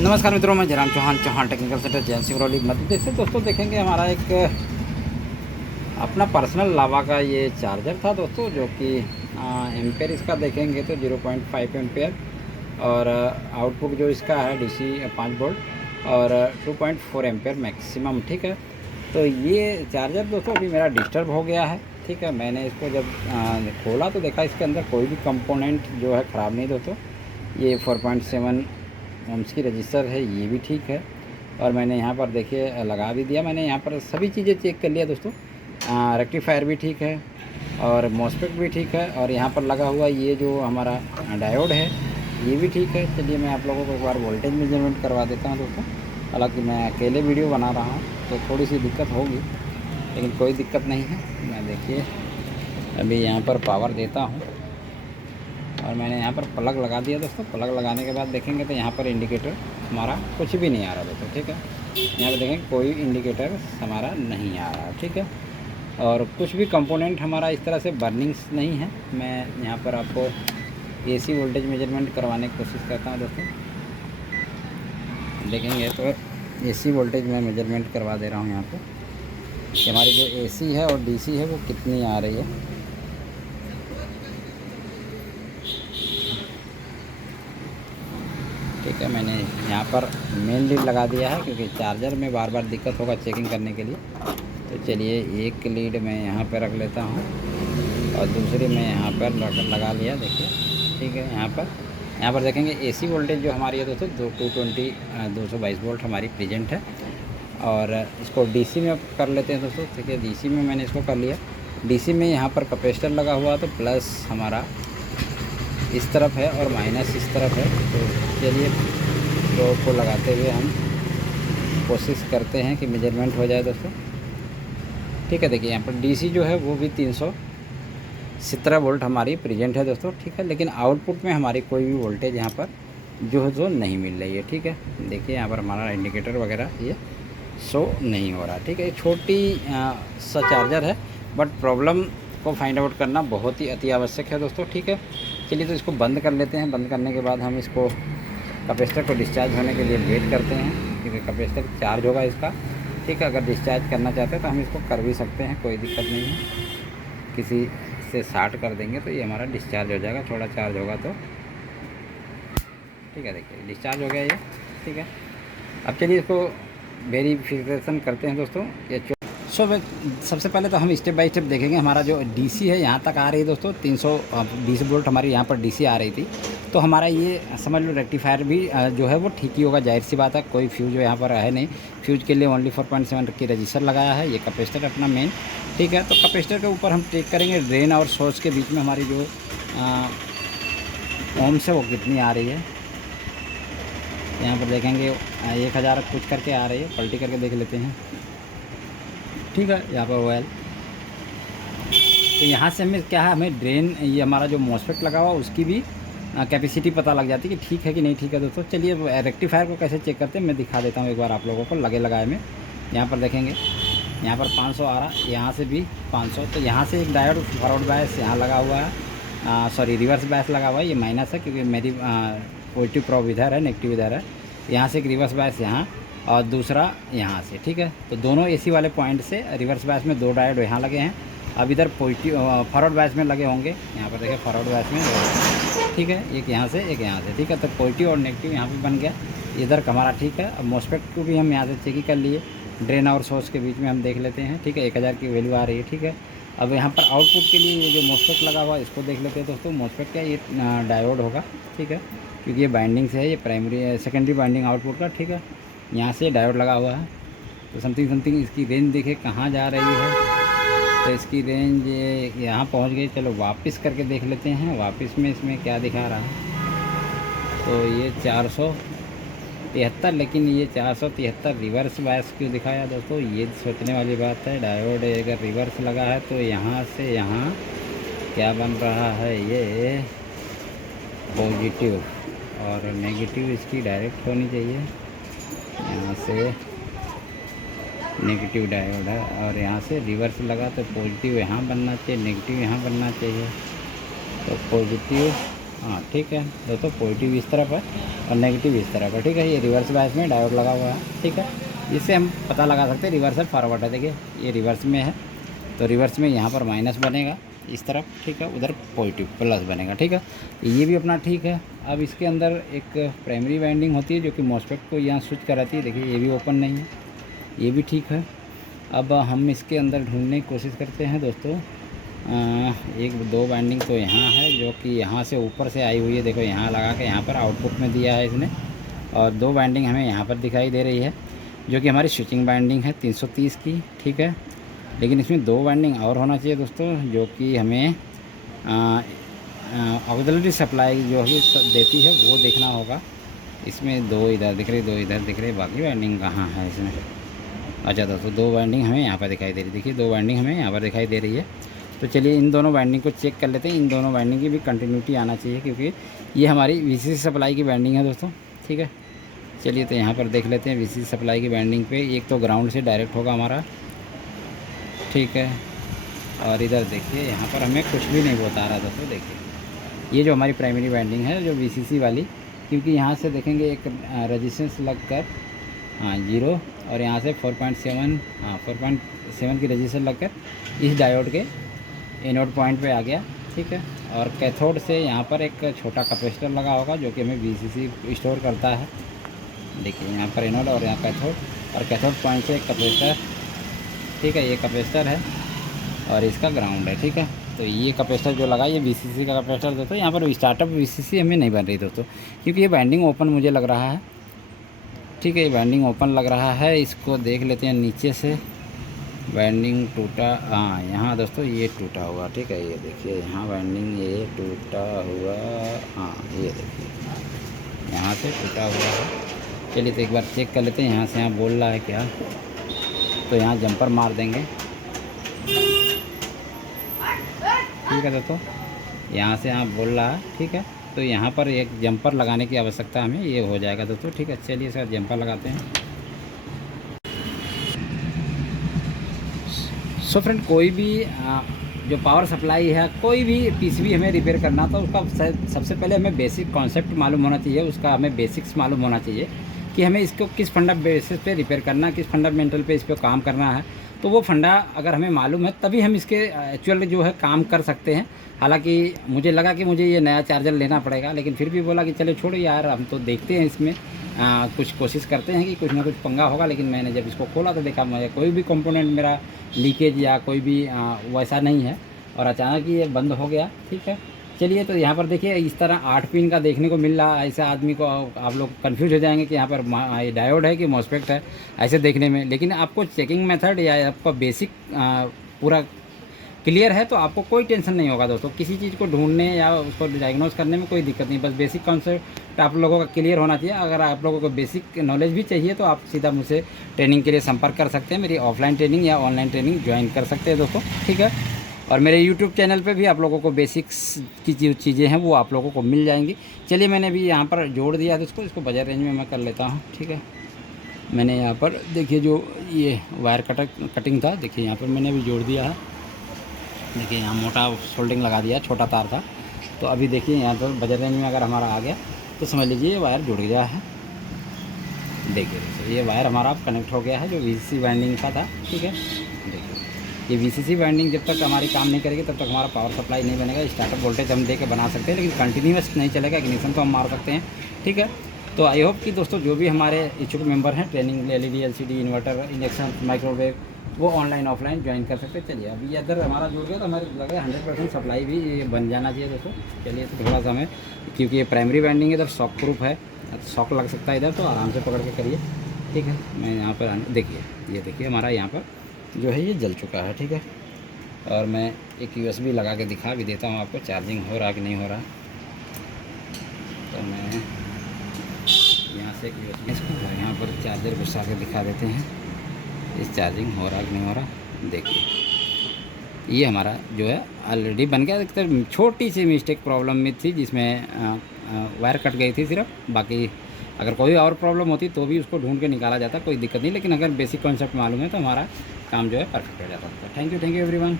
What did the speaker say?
नमस्कार मित्रों, मैं जयराम चौहान टेक्निकल सेंटर जैन सिंगरौली मध्य प्रदेश से। दोस्तों देखेंगे हमारा एक अपना पर्सनल लावा का ये चार्जर था दोस्तों, जो कि एम्पेयर इसका देखेंगे तो 0.5 एम्पेयर और आउटपुट जो इसका है डीसी 5 वोल्ट और 2.4 एम्पेयर मैक्सिमम। ठीक है, तो ये चार्जर दोस्तों अभी मेरा डिस्टर्ब हो गया है। ठीक है, मैंने इसको जब खोला तो देखा इसके अंदर कोई भी कंपोनेंट जो है ख़राब नहीं दोस्तों। ये 4.7 ओम्स की रजिस्टर है, ये भी ठीक है। और मैंने यहाँ पर देखिए लगा भी दिया, मैंने यहाँ पर सभी चीज़ें चेक कर लिया दोस्तों। रेक्टिफायर भी ठीक है और मॉसफेट भी ठीक है, और यहाँ पर लगा हुआ ये जो हमारा डायोड है ये भी ठीक है। चलिए मैं आप लोगों को एक बार वोल्टेज मेजरमेंट करवा देता हूँ दोस्तों। हालांकि मैं अकेले वीडियो बना रहा हूँ तो थोड़ी सी दिक्कत होगी, लेकिन कोई दिक्कत नहीं है। मैं देखिए अभी यहाँ पर पावर देता हूँ और मैंने यहाँ पर प्लग लगा दिया दोस्तों। प्लग लगाने के बाद देखेंगे तो यहाँ पर इंडिकेटर हमारा कुछ भी नहीं आ रहा दोस्तों। ठीक है, यहाँ पर देखेंगे कोई इंडिकेटर हमारा नहीं आ रहा। ठीक है, और कुछ भी कंपोनेंट हमारा इस तरह से बर्निंग्स नहीं है। मैं यहाँ पर आपको एसी वोल्टेज मेजरमेंट करवाने की कोशिश करता हूँ दोस्तों। देखेंगे तो एसी वोल्टेज मैं मेजरमेंट करवा दे रहा हूँ यहाँ पर कि हमारी जो एसी है और डीसी है वो कितनी आ रही है। ठीक है, मैंने यहाँ पर मेन लीड लगा दिया है क्योंकि चार्जर में बार बार दिक्कत होगा चेकिंग करने के लिए। तो चलिए एक लीड मैं यहाँ पर रख लेता हूँ और दूसरी मैं यहाँ पर लगा लिया। देखिए ठीक है, यहाँ पर देखेंगे एसी वोल्टेज जो हमारी है दोस्तों 222 वोल्ट हमारी प्रेजेंट है। और इसको डीसी में कर लेते हैं दोस्तों। ठीक है, डीसी में मैंने इसको कर लिया। डीसी में यहाँ पर कैपेसिटर लगा हुआ तो प्लस हमारा इस तरफ है और माइनस इस तरफ है। तो चलिए दो को लगाते हुए हम कोशिश करते हैं कि मेजरमेंट हो जाए दोस्तों। ठीक है, देखिए यहाँ पर डीसी जो है वो भी 317 वोल्ट हमारी प्रेजेंट है दोस्तों। ठीक है, लेकिन आउटपुट में हमारी कोई भी वोल्टेज यहाँ पर जो नहीं मिल रही है। ठीक है, देखिए यहाँ पर हमारा इंडिकेटर वगैरह ये शो नहीं हो रहा। ठीक है, ये छोटी सा चार्जर है, बट प्रॉब्लम को फाइंड आउट करना बहुत ही अति आवश्यक है दोस्तों। ठीक है, चलिए तो इसको बंद कर लेते हैं। बंद करने के बाद हम इसको कैपेसिटर को डिस्चार्ज होने के लिए वेट करते हैं, क्योंकि कैपेसिटर चार्ज होगा इसका। ठीक है, अगर डिस्चार्ज करना चाहते हैं तो हम इसको कर भी सकते हैं, कोई दिक्कत नहीं है। किसी से शार्ट कर देंगे तो ये हमारा डिस्चार्ज हो जाएगा, थोड़ा चार्ज होगा तो। ठीक है, देखिए डिस्चार्ज हो गया ये। ठीक है, अब चलिए इसको वेरिफिकेशन करते हैं दोस्तों। ये सबसे पहले तो हम स्टेप बाय स्टेप देखेंगे। हमारा जो डीसी है यहाँ तक आ रही है दोस्तों 320 वोल्ट हमारी यहाँ पर डीसी आ रही थी। तो हमारा ये समझ लो रेक्टिफायर भी जो है वो ठीक ही होगा, जाहिर सी बात है। कोई फ्यूज यहाँ पर है नहीं, फ्यूज के लिए ओनली 4.7 की रजिस्टर लगाया है। ये कैपेसिटर अपना मेन। ठीक है, तो कैपेसिटर के ऊपर हम चेक करेंगे ड्रेन और सोर्स के बीच में हमारी जो ओम्स है वो कितनी आ रही है। यहाँ पर देखेंगे 1000 कुछ करके आ रही है, पलटी करके देख लेते हैं। ठीक है, यहाँ पर ऑयल तो यहाँ से हमें क्या है, हमें ड्रेन ये हमारा जो मॉसफेट लगा हुआ उसकी भी कैपेसिटी पता लग जाती है कि ठीक है कि नहीं ठीक है दोस्तों। चलिए रेक्टिफायर को कैसे चेक करते हैं मैं दिखा देता हूँ एक बार आप लोगों को लगे लगाए में। यहाँ पर देखेंगे यहाँ पर 500 आ रहा, यहाँ से भी 500। तो यहाँ से एक डायोड फॉरवर्ड बायस यहाँ लगा हुआ है, सॉरी रिवर्स बायस लगा हुआ है। ये माइनस है क्योंकि मेरी पॉजिटिव प्रोब इधर है, नेगेटिव इधर है। यहाँ से एक रिवर्स बायस यहाँ और दूसरा यहाँ से। ठीक है, तो दोनों एसी वाले पॉइंट से रिवर्स बायस में 2 डायोड यहाँ लगे हैं। अब इधर पॉजिटिव फॉरवर्ड बायस में लगे होंगे, यहाँ पर देखिए फॉरवर्ड बायस में। ठीक है, एक यहाँ से एक यहाँ से। ठीक है, तो पॉजिटिव और नेगेटिव यहाँ पे बन गया, इधर का हमारा ठीक है। अब मॉसफेट को भी हम यहाँ से चेक ही कर लिए, ड्रेन और सोर्स के बीच में हम देख लेते हैं। ठीक है, 1000 की वैल्यू आ रही है। ठीक है, अब यहाँ पर आउटपुट के लिए ये जो मॉसफेट लगा हुआ है इसको देख लेते हैं दोस्तों। मॉसफेट का ये डायोड होगा। ठीक है, क्योंकि ये बाइंडिंग से है, ये प्राइमरी सेकेंडरी बाइंडिंग आउटपुट का। ठीक है, यहाँ से डायोड लगा हुआ है। तो समथिंग इसकी रेंज देखिए कहाँ जा रही है। तो इसकी रेंज यहाँ पहुँच गई। चलो वापस करके देख लेते हैं, वापस में इसमें क्या दिखा रहा है। तो ये 473, लेकिन ये 473 रिवर्स बायस क्यों दिखाया दोस्तों, ये सोचने वाली बात है। डायोड अगर रिवर्स लगा है तो यहाँ से यहाँ क्या बन रहा है, ये पॉजिटिव और नेगेटिव इसकी डायरेक्ट होनी चाहिए। यहाँ से नेगेटिव डायोड है और यहाँ से रिवर्स लगा तो पॉजिटिव यहाँ बनना चाहिए, नेगेटिव यहाँ बनना चाहिए। तो पॉजिटिव हाँ ठीक है दोस्तों, पॉजिटिव इस तरफ है और नेगेटिव इस तरफ है। ठीक है, ये रिवर्स बायस में डायोड लगा हुआ है। ठीक है, इससे हम पता लगा सकते हैं रिवर्स और फॉरवर्ड है। देखिए ये रिवर्स में है, तो रिवर्स में यहाँ पर माइनस बनेगा इस तरफ। ठीक है, उधर पॉजिटिव प्लस बनेगा। ठीक है, ये भी अपना ठीक है। अब इसके अंदर एक प्राइमरी वाइंडिंग होती है जो कि मॉसफेट को यहाँ स्विच कराती है। देखिए ये भी ओपन नहीं है, ये भी ठीक है। अब हम इसके अंदर ढूंढने की कोशिश करते हैं दोस्तों। एक दो वाइंडिंग तो यहाँ है जो कि यहाँ से ऊपर से आई हुई है। देखो यहाँ लगा के यहाँ पर आउटपुट में दिया है इसने, और दो वाइंडिंग हमें यहाँ पर दिखाई दे रही है जो कि हमारी स्विचिंग वाइंडिंग है 330 की। ठीक है, लेकिन इसमें दो वाइंडिंग और होना चाहिए दोस्तों, जो कि हमें ऑक्सिलरी सप्लाई जो भी देती है वो देखना होगा। इसमें दो इधर दिख रही, दो इधर दिख रही, बाकी वाइंडिंग कहाँ है इसमें। अच्छा दोस्तों, दो वाइंडिंग हमें यहाँ पर दिखाई दे रही। देखिए दो वाइंडिंग हमें यहाँ पर दिखाई दे रही है। तो चलिए इन दोनों वाइंडिंग को चेक कर लेते हैं। इन दोनों वाइंडिंग की भी कंटिन्यूटी आना चाहिए, क्योंकि ये हमारी वीसीसी सप्लाई की वाइंडिंग है दोस्तों। ठीक है, चलिए तो यहाँ पर देख लेते हैं वीसीसी सप्लाई की वाइंडिंग पे। एक तो ग्राउंड से डायरेक्ट होगा हमारा, ठीक है, और इधर देखिए यहाँ पर हमें कुछ भी नहीं बता रहा दोस्तों। देखिए ये जो हमारी प्राइमरी वाइंडिंग है जो वीसीसी वाली, क्योंकि यहाँ से देखेंगे एक रेजिस्टेंस लग कर, हाँ 0, और यहाँ से 4.7, हाँ 4.7 की रेजिस्टेंस लगकर इस डायोड के एनोड पॉइंट पे आ गया। ठीक है, और कैथोड से यहाँ पर एक छोटा कैपेसिटर लगा होगा जो कि हमें वीसीसी स्टोर करता है। देखिए यहाँ पर एनोड और यहाँ कैथोड, और कैथोड पॉइंट से एक कैपेसिटर। ठीक है, ये कैपेसिटर है और इसका ग्राउंड है। ठीक है, तो ये कैपेसिटर जो लगा ये वीसीसी का कैपेसिटर दोस्तों। यहाँ पर स्टार्टअप वीसीसी हमें नहीं बन रही दोस्तों, क्योंकि ये वाइंडिंग ओपन मुझे लग रहा है। ठीक है, ये वाइंडिंग ओपन लग रहा है। इसको देख लेते हैं नीचे से, वाइंडिंग टूटा, हाँ यहाँ दोस्तों ये टूटा हुआ। ठीक है, ये देखिए यहाँ वाइंडिंग ये टूटा हुआ, हाँ ये देखिए यहाँ से टूटा हुआ है। चलिए तो एक बार चेक कर लेते हैं यहाँ से। यहाँ बोल रहा है क्या, तो यहाँ जंपर मार देंगे। ठीक है दोस्तों, यहाँ से यहाँ बोल रहा है। ठीक है, तो यहाँ पर एक जंपर लगाने की आवश्यकता हमें, ये हो जाएगा दोस्तों। ठीक है, चलिए सर जंपर लगाते हैं। सो फ्रेंड, कोई भी जो पावर सप्लाई है, कोई भी पीसीबी हमें रिपेयर करना तो उसका सबसे पहले हमें बेसिक कॉन्सेप्ट मालूम होना चाहिए, उसका हमें बेसिक्स मालूम होना चाहिए कि हमें इसको किस फंडा बेसिस पे रिपेयर करना, किस फंडामेंटल पे इस पर काम करना है। तो वो फंडा अगर हमें मालूम है तभी हम इसके एक्चुअल जो है काम कर सकते हैं। हालांकि मुझे लगा कि मुझे ये नया चार्जर लेना पड़ेगा, लेकिन फिर भी बोला कि चलो छोड़ो यार, हम तो देखते हैं इसमें कुछ कोशिश करते हैं कि कुछ ना कुछ पंगा होगा। लेकिन मैंने जब इसको खोला तो देखा मुझे कोई भी कंपोनेंट मेरा लीकेज या कोई भी वैसा नहीं है, और अचानक ही ये बंद हो गया। ठीक है, चलिए तो यहाँ पर देखिए इस तरह 8 पिन का देखने को मिल रहा है। ऐसा आदमी को आप लोग कंफ्यूज हो जाएंगे कि यहाँ पर डायोड है कि मॉसफेट है ऐसे देखने में। लेकिन आपको चेकिंग मेथड या आपका बेसिक पूरा क्लियर है तो आपको कोई टेंशन नहीं होगा दोस्तों। किसी चीज़ को ढूंढने या उसको डायग्नोज करने में कोई दिक्कत नहीं, बस बेसिक कॉन्सेप्ट आप लोगों का क्लियर होना चाहिए। अगर आप लोगों को बेसिक नॉलेज भी चाहिए तो आप सीधा मुझसे ट्रेनिंग के लिए संपर्क कर सकते हैं। मेरी ऑफलाइन ट्रेनिंग या ऑनलाइन ट्रेनिंग ज्वाइन कर सकते हैं दोस्तों। ठीक है, और मेरे यूट्यूब चैनल पे भी आप लोगों को बेसिक्स की जो चीज़ें हैं वो आप लोगों को मिल जाएंगी। चलिए मैंने भी यहाँ पर जोड़ दिया है तो इसको बजट रेंज में मैं कर लेता हूँ। ठीक है, मैंने यहाँ पर देखिए जो ये वायर कटिंग था, देखिए यहाँ पर मैंने अभी जोड़ दिया है। देखिए यहाँ मोटा सोल्डिंग लगा दिया, छोटा तार था। तो अभी देखिए यहाँ पर बजट रेंज में अगर हमारा आ गया तो समझ लीजिए ये वायर जुड़ गया है। देखिए ये वायर हमारा अब कनेक्ट हो गया है जो वीसीसी वाइंडिंग का था। ठीक है, देखिए ये वीसीसी वाइंडिंग जब तक हमारी काम नहीं करेगी तब तक हमारा पावर सप्लाई नहीं बनेगा। स्टार्टअप वोल्टेज हम दे के बना सकते हैं, लेकिन कंटिन्यूस नहीं चलेगा। इग्निशन तो हम मार सकते हैं। ठीक है, तो आई होप कि दोस्तों जो भी हमारे इच्छुक मेंबर हैं training LED LCD inverter induction microwave वो ऑनलाइन ऑफलाइन ज्वाइन कर सकते हैं। चलिए अभी इधर हमारा जुड़ गया तो हमारे लग रहा है 100% सप्लाई भी ये बन जाना चाहिए दोस्तों। चलिए तो थोड़ा सा हमें, क्योंकि ये प्राइमरी वाइंडिंग इधर शॉक प्रूफ है, शॉक लग सकता है इधर, तो आराम से पकड़ के करिए। ठीक है, मैं यहाँ पर देखिए, ये देखिए हमारा यहाँ पर जो है ये जल चुका है। ठीक है, और मैं एक यूएसबी लगा के दिखा भी देता हूँ आपको, चार्जिंग हो रहा कि नहीं हो रहा। तो मैं यहाँ से एक यूएसबी यहाँ पर चार्जर घुसा के दिखा देते हैं, इस चार्जिंग हो रहा कि नहीं हो रहा। देखिए ये हमारा जो है ऑलरेडी बन गया। तो छोटी सी मिस्टेक प्रॉब्लम में थी जिसमें वायर कट गई थी सिर्फ, बाकी अगर कोई और प्रॉब्लम होती तो भी उसको ढूंढ के निकाला जाता, कोई दिक्कत नहीं। लेकिन अगर बेसिक कॉन्सेप्ट मालूम है तो हमारा काम जो है परफेक्ट हो जाता है। Thank you everyone.